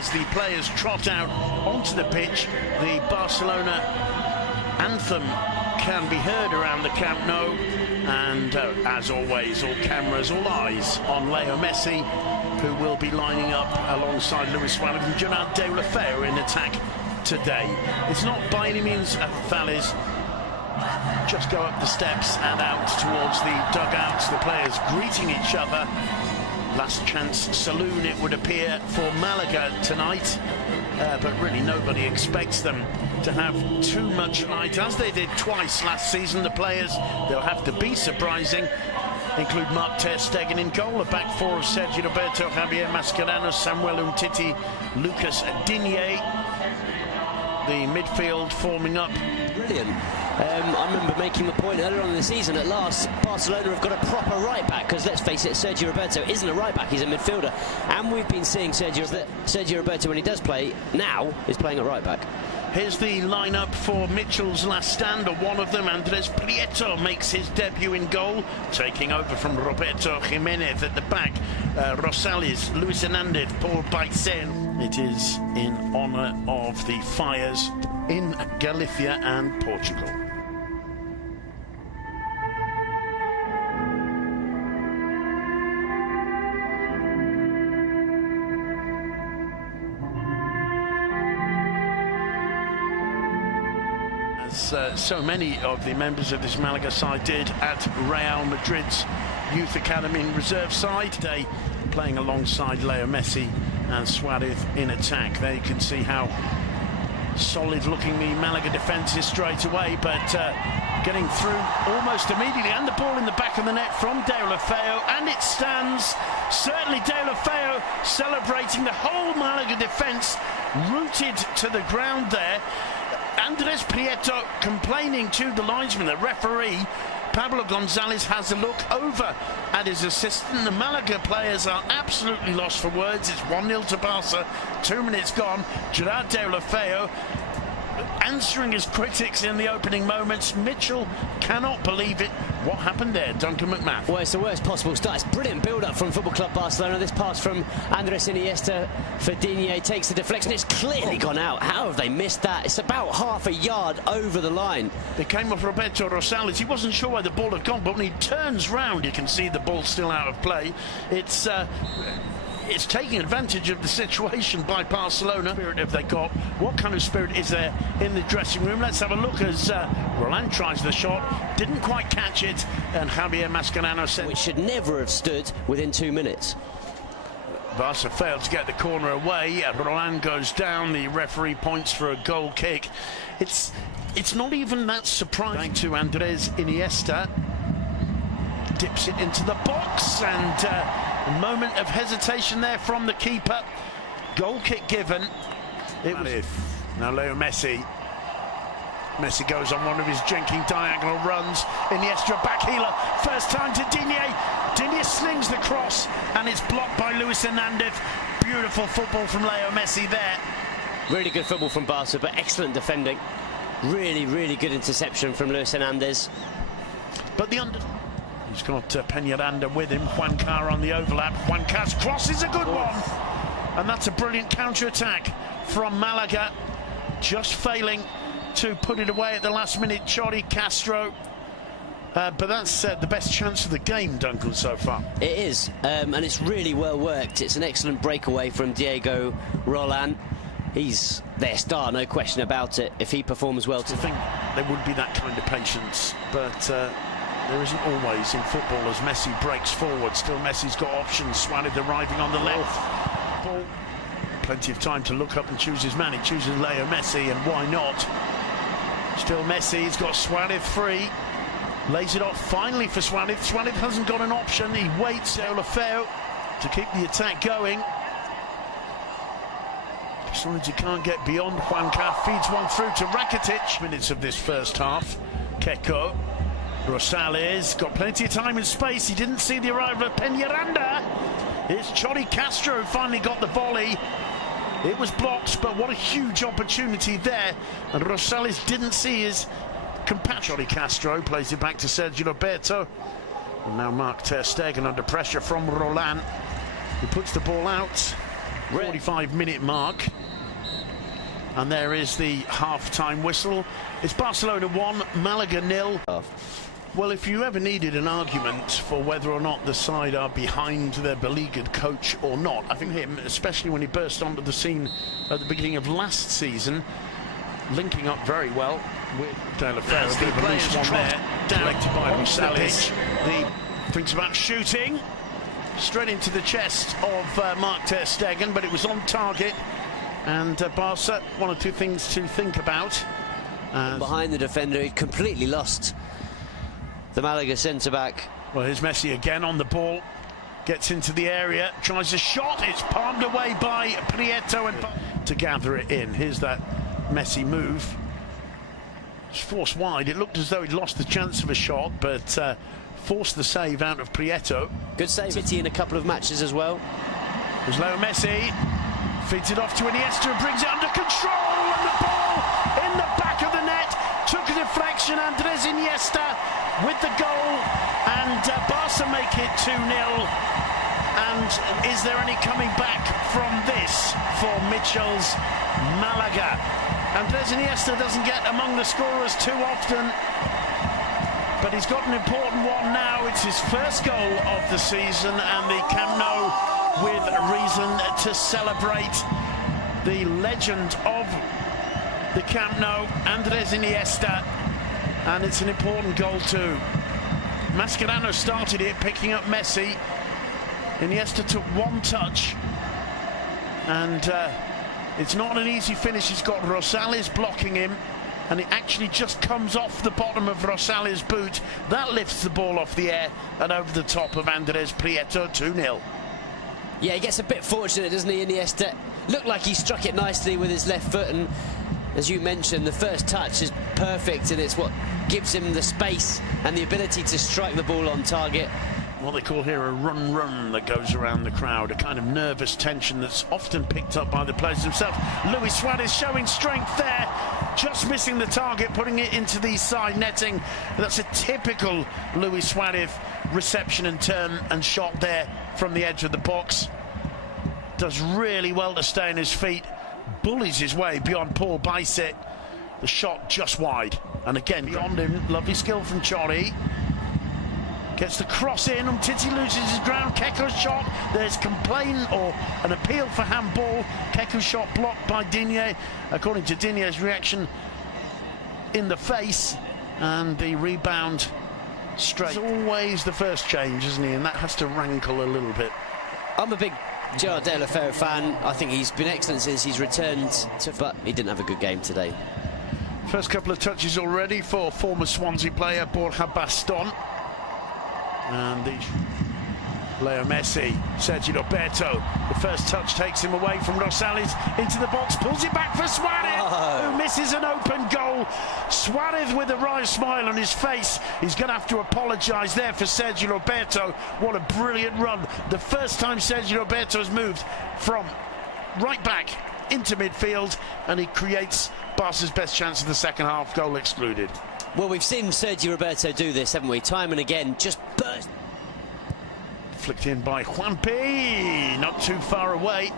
as the players trot out onto the pitch. The Barcelona anthem can be heard around the Camp Nou, and as always, all cameras, all eyes on Leo Messi, who will be lining up alongside Luis Suarez and Gerard Deulofeu in attack today. It's not by any means a Valles. Just go up the steps and out towards the dugouts, the players greeting each other. Last chance saloon, it would appear, for Malaga tonight, but really nobody expects them to have too much tonight, as they did twice last season. The players, they'll have to be surprising, include Marc Ter Stegen in goal, a back four of Sergio Roberto, Javier Mascherano, Samuel Umtiti, Lucas Digne. The midfield forming up. Brilliant. I remember making the point earlier on in the season, at last Barcelona have got a proper right back, because let's face it, Sergio Roberto isn't a right back, he's a midfielder, and we've been seeing Sergio Roberto, when he does play now, is playing at right back. Here's the lineup for Mitchell's last stand, or one of them. Andres Prieto makes his debut in goal, taking over from Roberto Jimenez at the back. Rosales, Luis Hernandez, Paul Baicen. It is in honour of the fires in Galicia and Portugal. So many of the members of this Malaga side did at Real Madrid's Youth Academy and reserve side. Today playing alongside Leo Messi and Suarez in attack. There you can see how solid looking the Malaga defence is straight away, but getting through almost immediately, and the ball in the back of the net from Deulofeu, and it stands. Certainly Deulofeu celebrating, the whole Malaga defence rooted to the ground there. Andres Prieto complaining to the linesman. The referee, Pablo Gonzalez, has a look over at his assistant. The Malaga players are absolutely lost for words. It's 1-0 to Barca, 2 minutes gone. Gerard Deulofeu answering his critics in the opening moments. Mitchell cannot believe it. What happened there, Duncan McMath? Well, it's the worst possible start. It's brilliant build-up from Football Club Barcelona. This pass from Andres Iniesta for Digne takes the deflection. It's clearly gone out. How have they missed that? It's about half a yard over the line. They came off Roberto Rosales. He wasn't sure where the ball had gone, but when he turns round, you can see the ball still out of play. It's taking advantage of the situation by Barcelona. Spirit have they got? What kind of spirit is there in the dressing room? Let's have a look as Roland tries the shot, didn't quite catch it, and Javier Mascherano said, which should never have stood within 2 minutes. Barca failed to get the corner away. Roland goes down. The referee points for a goal kick. It's not even that surprising. Back to Andres Iniesta, dips it into the box, and a moment of hesitation there from the keeper. Goal kick given. It was now Leo Messi. Messi goes on one of his drinking diagonal runs. Iniesta back healer. First time to Digne. Digne slings the cross, and it's blocked by Luis Hernandez. Beautiful football from Leo Messi there. Really good football from Barca, but excellent defending. Really, really good interception from Luis Hernandez. But he's got Peñaranda with him. Juan Carr on the overlap. Juan Carr's cross is a good one. And that's a brilliant counter-attack from Malaga. Just failing to put it away at the last minute. Chori Castro. But that's the best chance of the game, Duncan, so far. It is, and it's really well worked. It's an excellent breakaway from Diego Roland. He's their star, no question about it. If he performs well, I think there would be that kind of patience, but there isn't always in football as Messi breaks forward. Still, Messi's got options. Suarez arriving on the left. Ball. Plenty of time to look up and choose his man. He chooses Leo Messi, and why not? Still Messi, he's got Suarez free. Lays it off finally for Suarez. Suarez hasn't got an option. He waits Deulofeu to keep the attack going. Besides, he can't get beyond. Juan Carr feeds one through to Rakitic. Minutes of this first half. Keko. Rosales got plenty of time and space. He didn't see the arrival of Peñaranda. It's Chori Castro who finally got the volley. It was blocked, but what a huge opportunity there. And Rosales didn't see his compatriot. Chori Castro plays it back to Sergio Roberto. And now Marc Ter Stegen under pressure from Roland, who puts the ball out. 45-minute mark. And there is the half-time whistle. It's Barcelona 1, Malaga 0. Well, if you ever needed an argument for whether or not the side are behind their beleaguered coach or not, I think him, especially when he burst onto the scene at the beginning of last season, linking up very well with De La Fera. A bit of a loose one there, directed by Rosales. He thinks about shooting straight into the chest of Mark ter Stegen, but it was on target. And Barca, one or two things to think about. Behind the defender, he completely lost the Malaga centre-back. Well, here's Messi again on the ball. Gets into the area, tries a shot. It's palmed away by Prieto and to gather it in. Here's that Messi move. It's forced wide. It looked as though he'd lost the chance of a shot, but forced the save out of Prieto. Good save. City in a couple of matches as well. There's Leo Messi. Feeds it off to Iniesta and brings it under control, and the ball in the back of the net. Took a deflection, Andres Iniesta with the goal, and Barca make it 2-0. And is there any coming back from this for Mitchell's Malaga? Andres Iniesta doesn't get among the scorers too often, but he's got an important one now. It's his first goal of the season, and the Camp Nou with a reason to celebrate. The legend of the Camp Nou, Andres Iniesta, and it's an important goal too. Mascherano started it, picking up Messi. Iniesta took one touch, and it's not an easy finish. He's got Rosales blocking him, and it actually just comes off the bottom of Rosales' boot. That lifts the ball off the air and over the top of Andres Prieto. 2-0. Yeah, he gets a bit fortunate, doesn't he, Iniesta? Looked like he struck it nicely with his left foot, and as you mentioned, the first touch is perfect, and it's what gives him the space and the ability to strike the ball on target. What they call here a run that goes around the crowd, a kind of nervous tension that's often picked up by the players themselves. Luis Suarez showing strength there, just missing the target, putting it into the side netting. That's a typical Luis Suarez reception and turn and shot there from the edge of the box. Does really well to stay on his feet, bullies his way beyond Paul Bicet. The shot just wide, and again beyond him. Lovely skill from Chori. Gets the cross in, Umtiti loses his ground. Keko's shot, there's complaint or an appeal for handball. Keko's shot blocked by Digne, according to Digne's reaction, in the face, and the rebound straight. It's always the first change, isn't he? And that has to rankle a little bit. I'm a big Gerard De La Fera fan. I think he's been excellent since he's returned, but he didn't have a good game today. First couple of touches already for former Swansea player Borja Baston. And Leo Messi, Sergio Roberto. The first touch takes him away from Rosales into the box, pulls it back for Suarez, who misses an open goal. Suarez with a wry smile on his face. He's going to have to apologise there for Sergio Roberto. What a brilliant run. The first time Sergio Roberto has moved from right back into midfield, and he creates Barca's best chance of the second half, goal excluded. Well, we've seen Sergio Roberto do this, haven't we? Time and again, just burst. Flicked in by Juanpi, not too far away.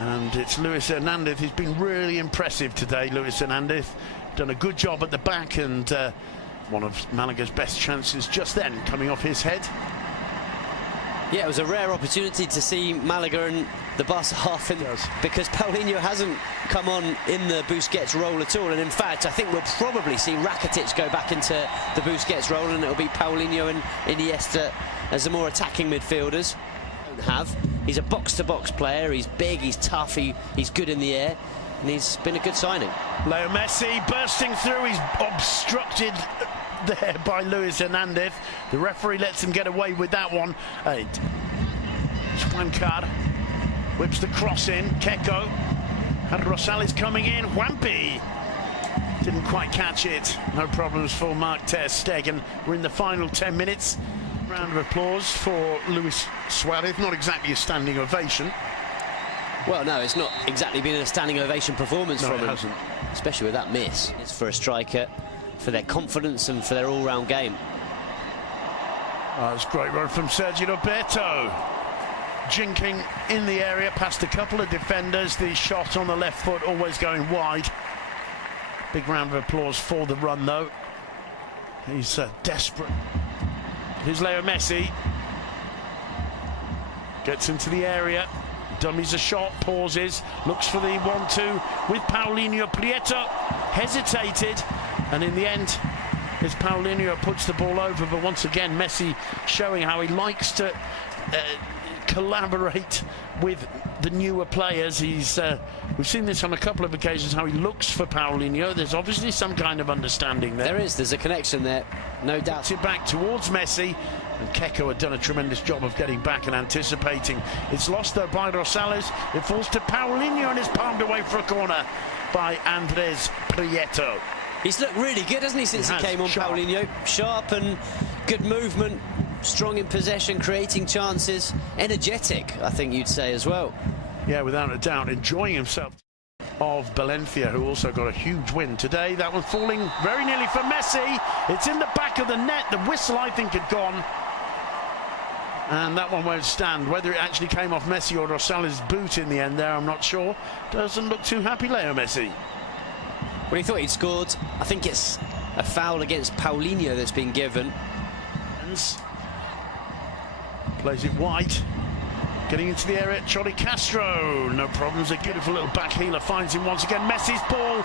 And it's Luis Hernandez. He's been really impressive today, Luis Hernandez. Done a good job at the back, and one of Malaga's best chances just then coming off his head. Yeah, it was a rare opportunity to see Malaga and the Barca half in, because Paulinho hasn't come on in the Busquets role at all, and in fact I think we'll probably see Rakitic go back into the Busquets role, and it'll be Paulinho and Iniesta as the more attacking midfielders. He's a box-to-box player, he's big, he's tough, he's good in the air, and he's been a good signing. Leo Messi bursting through, he's obstructed there by Luis Hernandez. The referee lets him get away with that one. Juancar whips the cross in. Keko had Rosales coming in. Juanpi didn't quite catch it. No problems for Mark ter Stegen. We're in the final 10 minutes. Round of applause for Luis Suarez. Not exactly a standing ovation. Well, no, it's not exactly been a standing ovation performance from him. It hasn't. Especially with that miss. It's for a striker, for their confidence and for their all-round game. Oh, that's a great run from Sergio Roberto. jinking in the area past a couple of defenders. The shot on the left foot always going wide. Big round of applause for the run, though. He's desperate. Here's Leo Messi. Gets into the area. Dummies a shot, pauses, looks for the 1-2 with Paulinho. Prieto hesitated, and in the end, as Paulinho puts the ball over. But once again, Messi showing how he likes to collaborate with the newer players. We've seen this on a couple of occasions, how he looks for Paulinho. There's obviously some kind of understanding there. There's a connection there, no doubt. Puts it back towards Messi, and Keco had done a tremendous job of getting back and anticipating. It's lost though by Rosales. It falls to Paulinho and is palmed away for a corner by Andres Prieto. He's looked really good, hasn't he, since he came on, sharp. Paulinho. Sharp and good movement, strong in possession, creating chances, energetic, I think you'd say as well. Yeah, without a doubt, enjoying himself. Of Valencia, who also got a huge win today. That one falling very nearly for Messi. It's in the back of the net. The whistle, I think, had gone. And that one won't stand. Whether it actually came off Messi or Rosales' boot in the end there, I'm not sure. Doesn't look too happy, Leo Messi. Well, he thought he'd scored. I think it's a foul against Paulinho that's been given. Plays it wide. Getting into the area, Chori Castro. No problems, a beautiful little back healer finds him once again. Messi's ball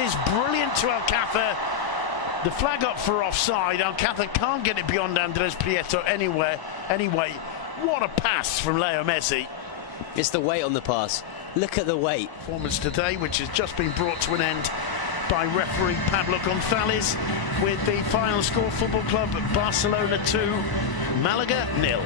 is brilliant to Alcácer. The flag up for offside. Alcácer can't get it beyond Andres Prieto anyway. What a pass from Leo Messi. It's the weight on the pass. Look at the weight. Performance today, which has just been brought to an end by referee Pablo González, with the final score: Football Club Barcelona 2, Malaga 0.